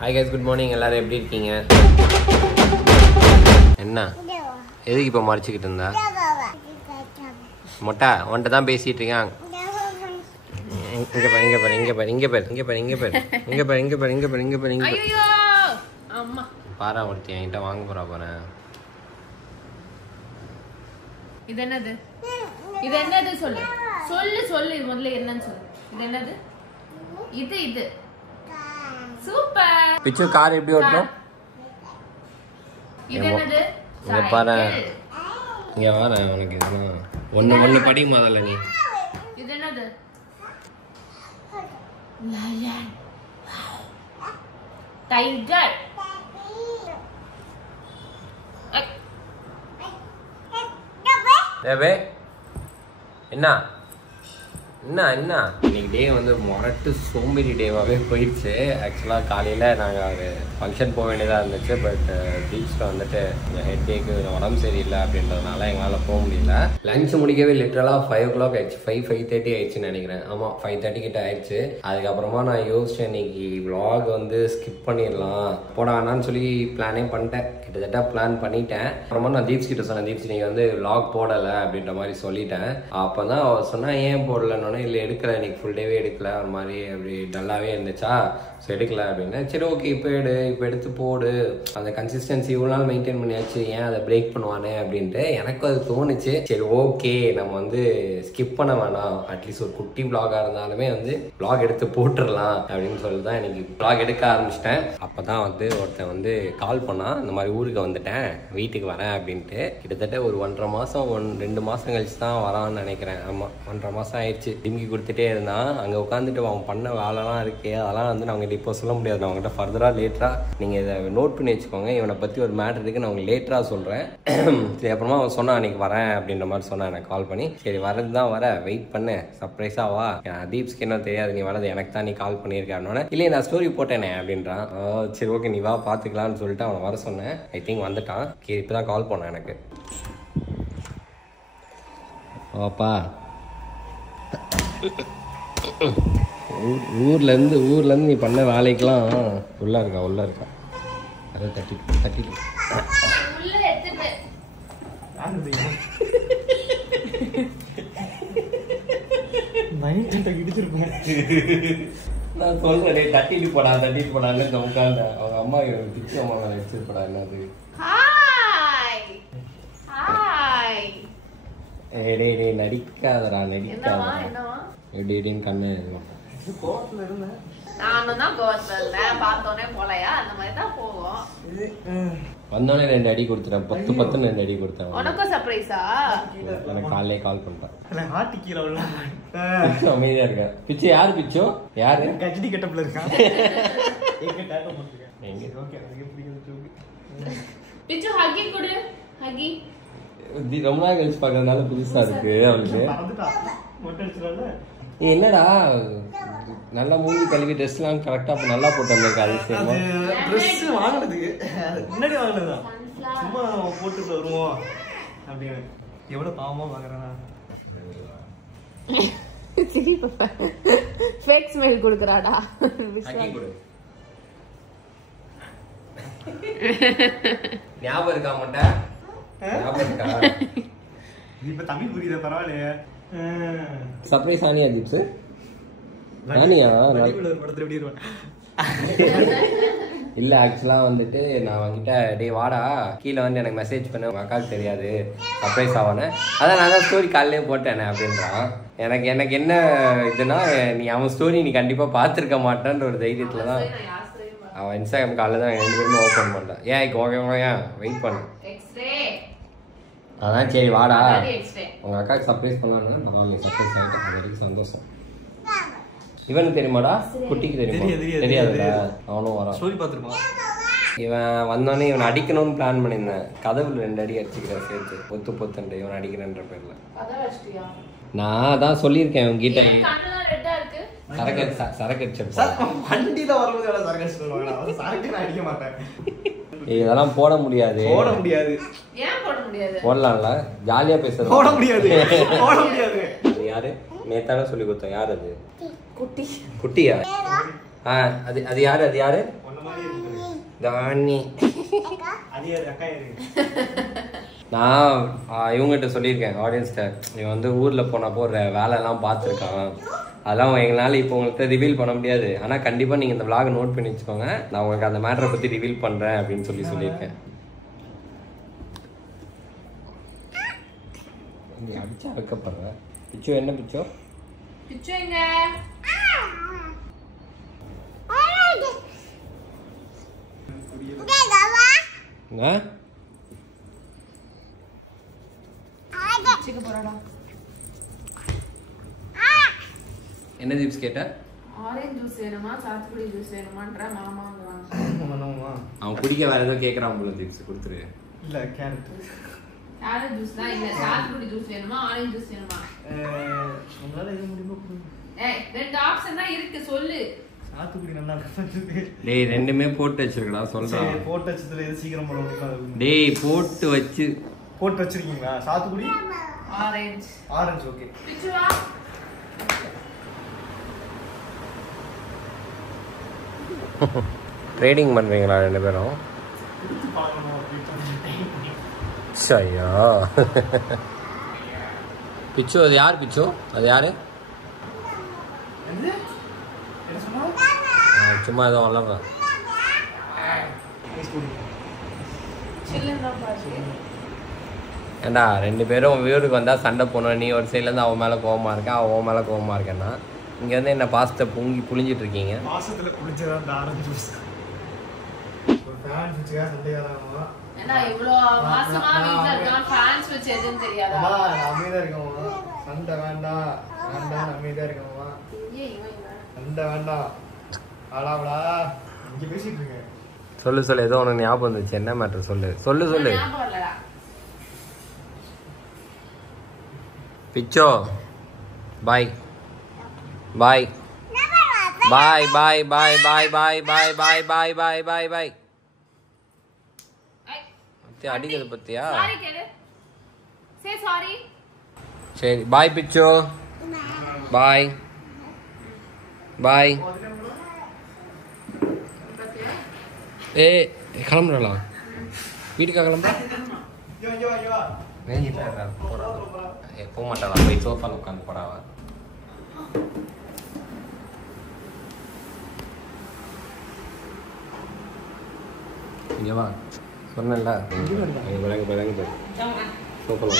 Hi guys, good morning. எல்லாரும் எப்படி இருக்கீங்க? என்ன எதுக்கு இப்போ மறைச்சிக்கிட்டு இருந்தா? மொட்டா உன்கிட்ட தான் பேசிட்டு இருக்கேன். இங்க பாரா ஒருத்தி என்கிட்ட வாங்க போறா போறேன். இது என்னது சொல்லு சொல்லு சொல்லு முதல்ல என்னன்னு சொல்லு. இது என்னது? இது சூப்பர். பிச்சு கார் எப்படி ஓட்டணும்? இது என்னது? இங்க பாரு. இங்க வர உனக்கு இதெல்லாம் ஒண்ணு படி முதல்ல நீ. இது என்னது? லயன். டைகர். தேவே என்ன இன்னைக்கு டே வந்து மொரட்டு சோம்பேறி டேவாகவே போயிடுச்சு. ஆக்சுவலாக காலையில் நாங்கள் ஒரு ஃபங்க்ஷன் போக வேண்டியதாக இருந்துச்சு. பட் பீச்சில் வந்துட்டு ஹெட் ஏக்கு உடம்பு சரியில்லை அப்படின்றதுனால எங்களால் போக முடியல. லஞ்ச் முடிக்கவே லிட்டரலாக 5 o'clock ஆயிடுச்சு. 5:30 ஆயிடுச்சுன்னு நினைக்கிறேன். ஆமாம் 5:30 கிட்ட ஆயிடுச்சு. அதுக்கப்புறமா நான் யோசிச்சேன் இன்னைக்கு vlog வந்து ஸ்கிப் பண்ணிடலாம் போடானான்னு சொல்லி பிளானே பண்ணிட்டேன். கிட்டத்தட்ட பிளான் பண்ணிட்டேன். அப்புறமா நான் தீப்ஸ் கிட்ட சொன்னேன், தீப்ஸ் நீங்கள் வந்து vlog போடலை அப்படின்ற மாதிரி சொல்லிட்டேன். அப்போ தான் அவர் சொன்னால் ஏன் போடலன்னு இல்லை எடுக்கல, இன்னைக்கு ஃபுல் டேவே எடுக்கல, ஒரு மாதிரி அப்படி டல்லாகவே இருந்துச்சா, ஸோ எடுக்கல அப்படின்னு. சரி ஓகே இப்போ எடுத்து போடு, அந்த கன்சிஸ்டன்சி இவ்வளோ நாள் மெயின்டைன் பண்ணியாச்சு, ஏன் அதை பிரேக் பண்ணுவானே அப்படின்ட்டு எனக்கு அது தோணுச்சு. சரி ஓகே நம்ம வந்து ஸ்கிப் பண்ண வேணாம், அட்லீஸ்ட் ஒரு குட்டி vlog-ஆ இருந்தாலுமே வந்து vlog எடுத்து போட்டுடலாம் அப்படின்னு சொல்லி தான் இன்னைக்கு vlog எடுக்க ஆரம்பிச்சிட்டேன். அப்போ தான் வந்து ஒருத்தன் வந்து கால் பண்ணான், இந்த மாதிரி ஊருக்கு வந்துட்டேன் வீட்டுக்கு வரேன் அப்படின்ட்டு. கிட்டத்தட்ட ஒரு 1.5 மாதம் 2 மாதம் கழிச்சு தான் வரான்னு நினைக்கிறேன். ஆமாம் 1.5 மாதம் ஆயிடுச்சு. டிங்கி கொடுத்துட்டே இருந்தான். அங்கே உட்காந்துட்டு அவன் பண்ண வேலைலாம் இருக்கே, அதெல்லாம் வந்து நான் இப்போ சொல்ல முடியாது. நான் அவங்ககிட்ட ஃபர்தராக லேட்டராக நீங்கள் இதை நோட் பண்ணி வச்சுக்கோங்க. இவனை பற்றி ஒரு மேட்டர் இருக்குது, நான் உங்களுக்கு லேட்டராக சொல்கிறேன். சரி அப்புறமா அவன் சொன்னான் அன்றைக்கி வரேன் அப்படின்ற மாதிரி சொன்னான் எனக்கு கால் பண்ணி. சரி வரது தான் வர, வெயிட் பண்ணு, சர்ப்ரைஸாக வா, தீப்ஸ்க்கு என்ன தெரியாது நீ வரது, எனக்கு தான் நீ கால் பண்ணியிருக்காருன்னு. இல்லை நான் ஸ்டோரி போட்டேனே அப்படின்றான். சரி ஓகே நீ வா பார்த்துக்கலான்னு சொல்லிட்டு அவனை வர சொன்னேன். ஐ திங்க் வந்துட்டான். இப்போ தான் கால் பண்ணான் எனக்கு. ஓப்பா ஊர்லேருந்து நீ பண்ண வேலைக்கெல்லாம் உள்ளே இருக்கா அதை தட்டி நான் சொல்றேன் தட்டிட்டு போடான்னு உட்காந்து அவங்க அம்மா பிச்சு அம்மா எடுத்துருப்படா. என்னது நடிக்காதடா எப்படின்னு கண்ணு வந்தோடனே 2 அடி கொடுத்துட்டேன். 10 2 அடி கொடுத்தேன். எனக்கு காலையிலே கால் பண்ணிட்டேன். அமைதியா இருக்கேன். பிச்சு யாரு பிச்சோ யாரு கஜடி கெட்டப்ல இருக்கான். ரொம்ப நாள் கழிச்சு பாக்குறதுனால புதுசா இருக்கு அவளுக்கு. என்னடா நல்லா மூஞ்சி கழுவி ட்ரெஸ் எல்லாம் கரெக்டா நல்லா போட்டு வந்திருக்க. அதிசயமா ட்ரெஸ் வாங்குறதுக்கு முன்னாடி வாங்குனதா, சும்மா போட்டு வருவோம் அப்படின்னு. எவ்வளவு பாவமா வாங்குறானா. Fake smell குடுக்குறாடா. ஞாபகம் இருக்கா மாட்டா? ஞாபகம் இருக்கா? இப்ப தமிழ் புரியுதா? பரவாயில்லையே. Surprise ஆனியா zips? ஆனியா படத்துல எப்படி இருவேன்? இல்ல ஆக்சுவலா வந்துட்டு நான் அவங்கிட்ட டே வாடா கீழே வந்து எனக்கு மெசேஜ் பண்ண, உங்க அக்காவுக்கு தெரியாது சர்ப்ரைஸ் ஆவானே, அதான் நான் தான் ஸ்டோரி காலையிலே போட்டேனே அப்படின்றான். எனக்கு என்ன இதுனா, நீ அவன் ஸ்டோரி நீ கண்டிப்பா பார்த்துருக்க மாட்டேன்ற ஒரு தைரியத்துல தான் அவன் இன்ஸ்டாகிராம் காலையில் தான் 2 பேருமே ஓப்பன் பண்ணேன். ஏன் ஓகே ஏன் வெயிட் பண்ண, அதான் சரி வாடா உங்க அக்காவுக்கு சர்ப்ரைஸ் பண்ணான்னா நான் சர்ப்ரைஸ் ஆகிட்டேன். அது வரைக்கும் சந்தோஷம். இவனுக்கு தெரியுமாடா? குட்டிக்கு தெரியுமா? தெரியாதுடா. அவனும் வரான். ஸ்டோரி பார்த்துருப்பான். இவன் வந்தோடனே இவனை அடிக்கணும்னு பிளான் பண்ணியிருந்தேன். கதவுல 2 அடி அடிச்சுக்கிறேன் சேர்த்து பொத்துண்டு இவன் அடிக்கிறேன்ற பேர்ல. நான் தான் சொல்லியிருக்கேன் உங்ககிட்ட சரக்கு இதெல்லாம் போட முடியாது. போடலாம்ல, ஜாலியா பேசுறது. போட முடியாது. யாரு நேத்தான சொல்லி கொடுத்தோம்? யார் அது? குட்டியா? அது அது யாரு அது யாரு ஒன்ன மாதிரி இருக்கு தானி அது யாரு அக்கா யாரு நான் இவங்ககிட்ட சொல்லியிருக்கேன் ஆடியன்ஸ்கிட்ட இவன் வந்து ஊரில் போனப்போ ஒரு வேலைலாம் பார்த்துருக்கான் அதெல்லாம் எங்களால் இப்போ உங்கள்கிட்ட ரிவீல் பண்ண முடியாது ஆனால் கண்டிப்பாக நீங்கள் இந்த vlog நோட் பண்ணி வச்சுக்கோங்க நான் உங்களுக்கு அந்த மேட்டரை பற்றி ரிவீல் பண்ணுறேன் அப்படின்னு சொல்லியிருக்கேன் நீ அடிச்சா வைக்கப்படுற பிச்சோ என்ன பிச்சோ பிச்சு எங்க பிச்சுக்கு போறாடா என்ன ஜிப்ஸ் கேட்ட ஆரஞ்சு ஜூஸ் வேணுமா சாத்துக்குடி ஜூஸ் வேணுமான்ற மாமாங்கிறாங்க அவன் குடிக்க வேற ஏதோ கேட்குறான் போல ஜிப்ஸ் கொடுத்துரு இல்ல கேரட் கேரட் ஜூஸ் தான் இல்ல சாத்துக்குடி ஜூஸ் வேணுமா ஆரஞ்சு ஜூஸ் வேணுமா உங்களால எது முடியுமோ கொடுங்க ஏய் ரெண்டு ஆப்ஷன் தான் இருக்கு சொல்லு சாத்துக்குடி நல்லா இருக்கு டேய் ரெண்டுமே போட்டு வச்சிருக்கடா சொல்றான் சரி போட்டு வச்சதுல எது சீக்கிரம் போட முடியும் டேய் போட்டு வச்சு போட்டு வச்சிருக்கீங்களா சாத்துக்குடி ஆரஞ்சு ஆரஞ்சு ஓகே பிச்சு வா ட்ரேடிங் பண்ணுறீங்களா ரெண்டு பேரும் ஐயா பிச்சு அது யார் பிச்சு அது யாரு சும்மா ஏதோ வளர்றேன் சில்லுன்னு பாரு ஏண்டா ரெண்டு பேரும் வீட்டுக்கு வந்தால் சண்டை போனோம் நீ ஒரு சைட்லேருந்து அவன் மேலே கோவமாக இருக்கேன் அவன் மேலே கோவமாக இருக்கேன்னா இங்கே வந்து என்ன பாசத்தை புழிஞ்சிட்டு இருக்கீங்க மாசத்துல குளிச்சதா அந்த ஆரஞ்சு ஜூஸ் ஒரு ஃபேன் வச்சுக்கா சண்டையாராமா ஏன்னா இவ்ளோ மாசமா வீட்ல இருக்கான் ஃபேன்ஸ் வச்சு எதுவும் தெரியாதா அம்மா நான் அமைதியா இருக்கேம்மா சண்டை வேண்டாம் வேண்டாம் அமைதியா இருக்கேம்மா ஏய் இவன் சண்டை வேண்டாம் ஆளாவடா இங்க பேசிட்டு இருக்கேன் சொல்லு ஏதோ உனக்கு ஞாபகம் வந்துச்சு என்ன மேட்ரு சொல்லு ஞாபகம் இல்லடா பிச்சோ பாய் பாய் பாய் பாய் பாய் பாய் பாய் பாய் பாய் பாய் பாய் பாய் பாய் பத்தியா அடிக்கிறது பத்தியா சாரி கேளு சே சாரி சரி பாய் பிச்சோ பாய் பாய் ஏ கிளம்புறலாம் வீட்டுக்கா கிளம்புற போக மாட்டாளா போய் சோஃபால உட்காந்து போறாவா இங்க வா சொன்னல விளங்கு சோஃபால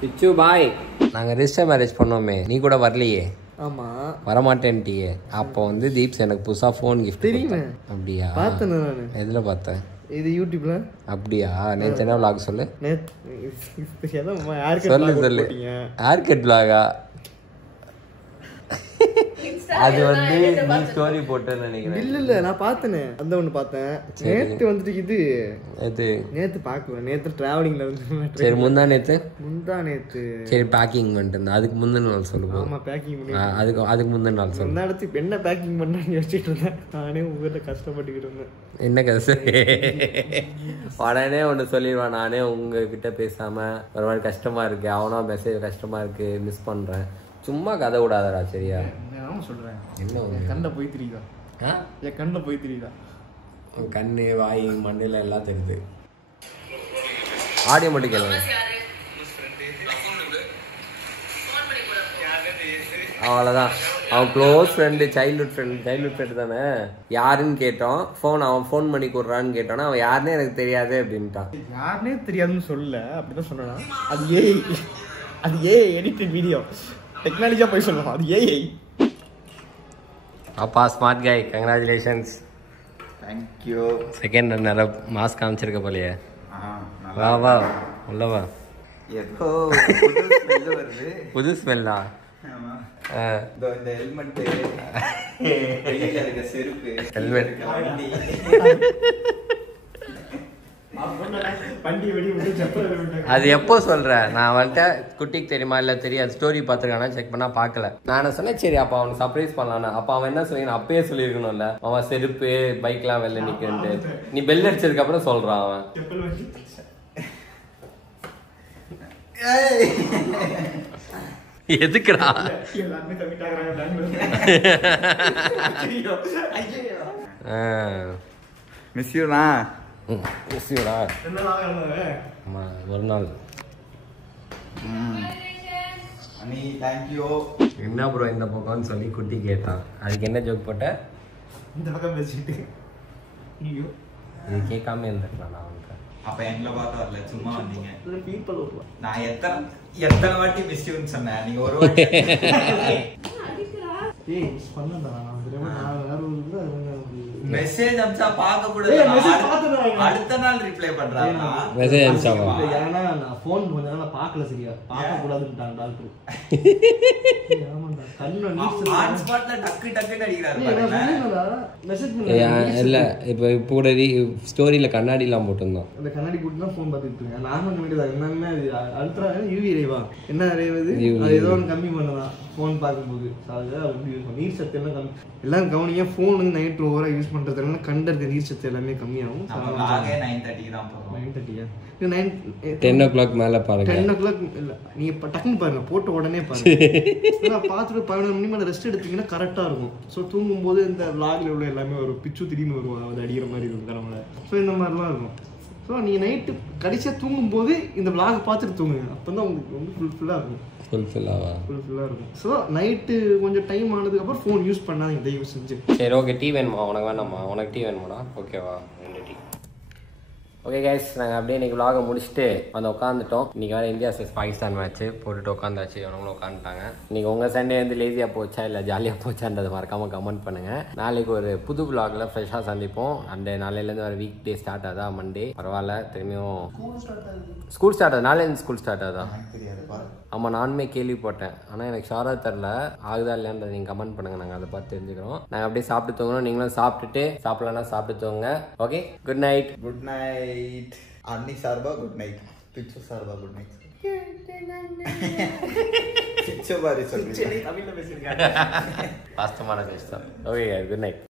பிச்சு பாய் நாங்க ரிஜிஸ்டர் மேரேஜ் பண்ணோமே நீ கூட வரலையே ஆமா வரமாட்டேன்ட்டியே அப்போ வந்து தீப்ஸ் எனக்கு புதுசா ஃபோன் கிஃப்ட் தெரியுமே. அப்படியா பார்த்தேன் நானு எதுல பார்த்தேன் இது யூடியூப்ல அப்படியா நேற்று என்ன vlog சொல்லு சொல்லு ஹேர்கட் vlog-ஆ அது வந்து நீ ஸ்டோரி போட்டேன்னு நினைக்கிறேன் இல்ல நான் பார்த்தேனே அந்த ஒண்ணு பார்த்தேன் நேத்து வந்துட்டு இது எது நேத்து பார்க்கல நேத்து டிராவலிங்ல இருந்து சரி முந்தா நேத்து சரி பேக்கிங் பண்ணிட்டு இருந்தேன் அதுக்கு முந்தின நாள் சொல்லு ஆமா பேக்கிங் பண்ணி அதுக்கு முந்தின நாள் சொல்லு முந்தா இடத்துக்கு என்ன பேக்கிங் பண்ணான்னு யோசிச்சுட்டு இருந்தேன் நானே உங்ககிட்ட கஷ்டப்பட்டுக்கிட்டு இருந்தேன் என்ன கதை உடனே ஒன்று சொல்லிடுவான் நானே உங்ககிட்ட பேசாம ஒரு மாதிரி கஷ்டமா இருக்கு அவனா மெசேஜ் கஷ்டமா இருக்கு மிஸ் பண்றேன் சும்மா கதை விடாதடா சரியா நான் சொல்றேன் என்ன என் கண்ணில் போய் தெரியுதா என் கண்ணில் போய் தெரியுதா கண்ணு வாய் மண்ணில் எல்லாம் தெரியுது ஆடியோ மட்டும் கேளுங்க அவ்வளோதான் அவன் க்ளோஸ் ஃப்ரெண்டு சைல்ட்ஹுட் ஃப்ரெண்டு தானே யாருன்னு கேட்டோம் அவன் ஃபோன் பண்ணி கொடுறான்னு கேட்டோன்னா அவன் யாருன்னே எனக்கு தெரியாது அப்படின்ட்டான் யாருன்னே தெரியாதுன்னு சொல்லல அப்படிதான் சொன்னா அது ஏஐ எடிட்டட் வீடியோ டெக்னாலஜியா போய் சொல்லலாம் அது ஏஐ அப்பா smart guy congratulations thank you second runner mask காமிச்சிருக்க போலையே வா உள்ள வா ஏதோ புது ஸ்மெல் வருது புது ஸ்மெல்லா ஆமா இந்த ஹெல்மெட் கையில இருக்க செருப்பு ஹெல்மெட் அது எப்போ சொல்ற நான் வந்துட்டு குட்டிக்கு தெரியுமா இல்ல தெரியாது ஸ்டோரி பார்த்துருக்கானா செக் பண்ணா பார்க்கல நான் சொன்னேன் சரி அப்ப அவனுக்கு சர்ப்ரைஸ் பண்ணலாம் அப்ப அவன் என்ன சொல்லி அப்பயே சொல்லியிருக்கணும்ல அவன் செருப்பு பைக்லாம் வெளில நிக்கன்ட்டு நீ பெல் அடிச்சதுக்கு அப்புறம் சொல்றான் அவன் எதுக்குடா எல்லாருமே கமிட் ஆகுறாங்க பெங்களூர். மிஸ் யூண்ணா. ஒரு நாள் அண்ணி தேங்க்யூ. என்ன ப்ரோ இந்த பக்கம்னு சொல்லி குட்டி கேட்டான். அதுக்கு என்ன ஜோக் போட்ட? இந்த பக்கம் பேசிட்டு ஐயோ இது கேட்காம இருந்திருக்கலாம் நான் வந்து. அப்ப எங்களை பார்க்க வரல, சும்மா வந்தீங்க. பீப்பிள் நான் எத்தனை வாட்டி மிஸ் யூன்னு சொன்னேன், நீங்க ஒரு வாட்டி. ஏய் மிஸ் பண்ணடா நான் தெரியாம நான் வேற ஒரு இதுல மெசேஜ் அம்சா பார்க்க கூட அடுத்த நாள் ரிப்ளை பண்றாங்க. மெசேஜ் அனுப்பிச்சாவா? ஏன்னா நான் ஃபோன் கொஞ்ச நாளா பார்க்கல, சரியா பார்க்க கூடாதுன்னுட்டாங்க டாக்டர். ஆமாடா கண்ணு நீச்சு ஆன் ஸ்பாட்ல டக்கு டக்குன்னு அடிக்கிறாரு பாருங்க. மெசேஜ் இல்ல இப்போ கூட ஸ்டோரியில கண்ணாடி எல்லாம் போட்டிருந்தோம். அந்த கண்ணாடி கூட்டு தான் ஃபோன் பார்த்துட்டு இருக்கேன். நானும் கண்ணாடி என்னன்னா அல்ட்ரா யூவி ரேவா என்ன ரேவது அது ஏதோ ஒன்று கம்மி பண்ணதான் ஃபோன் பார்க்கும்போது. அதுதான் நீர் சத்து எல்லாம் கம்மி. எல்லாம் கவனிங்க, ஃபோன் வந்து நைட் ஓவரா யூஸ் பண்றதுனால கண்ட இருக்க நீர் சத்து எல்லாமே கம்மியாகும். 9:30 தான் போறோம். 9:30 10 o'clock மேல பாருங்க. 10 o'clock இல்ல நீங்க டக்குன்னு பாருங்க, போட்ட உடனே பாருங்க. பார்த்துட்டு 11 மணி மேல ரெஸ்ட் எடுத்தீங்கன்னா கரெக்டா இருக்கும். ஸோ தூங்கும் போது இந்த வ்ளாக்ல உள்ள எல்லாமே ஒரு பிச்சு திடீர்னு வரும், அது அடிக்கிற மாதிரி இருக்கும் கடவுளை. ஸோ இந்த மாதிரிலாம் இருக்கும். ஸோ நீங்கள் நைட்டு கடைசியாக தூங்கும் போது இந்த வ்ளாக் பார்த்துட்டு தூங்குங்க. அப்போ தான் உங்களுக்கு வந்து ஃபுல்ஃபில்லாக இருக்கும். ஃபுல்ஃபில்லாக இருக்கும். ஸோ நைட்டு கொஞ்சம் டைம் ஆனதுக்கப்புறம் ஃபோன் யூஸ் பண்ணாதீங்க தயவு செஞ்சு. சரி ஓகே, டீ வேணுமா? உனக்கு வேணாமா? உனக்கு டீ வேணுமாடா? ஓகேவா, 2 டீ. ஓகே கைஸ், நாங்கள் அப்படியே இன்றைக்கி vlog முடிச்சுட்டு வந்து உட்காந்துட்டோம். இன்றைக்கி வேறு இந்தியா vs பாகிஸ்தான் மேட்ச்சு போட்டுட்டு உட்காந்தாச்சு. அவங்களும் உட்காந்துட்டாங்க. இன்றைக்கி உங்கள் சண்டே வந்து லேசியாக போச்சா இல்லை ஜாலியாக போச்சான்றது மறக்காமல் கமெண்ட் பண்ணுங்கள். நாளைக்கு ஒரு புது vlogல ஃப்ரெஷ்ஷாக சந்திப்போம். அண்ட் நாளையிலேருந்து வேறு வீக் டே ஸ்டார்ட் ஆகுதா, மண்டே. பரவாயில்ல, திரும்பியும் ஸ்கூல் ஸ்டார்ட் ஆகுது. நாளையிலேருந்து ஸ்கூல் ஸ்டார்ட் ஆகுதா? ஆமாம், நானுமே கேள்விப்பட்டேன். ஆனால் எனக்கு ஷாராக தெரில, ஆகுதா இல்லையான்றதை நீங்கள் கமெண்ட் பண்ணுங்கள். நாங்கள் அதை பார்த்து தெரிஞ்சுக்கிறோம். நாங்கள் அப்படியே சாப்பிட்டு தூங்கணும். நீங்களும் சாப்பிட்டுட்டு சாப்பிட்லன்னா சாப்பிட்டு தூங்க. Okay, good night. Good night. அன்னி சார்பா குட் நைட், பிச்சு சார்பா குட் நைட். பிச்சு பாரி சொல்லி தமிழில் பேசியிருக்காங்க. வாஸ்தவமான பேசுதான். Okay, good night.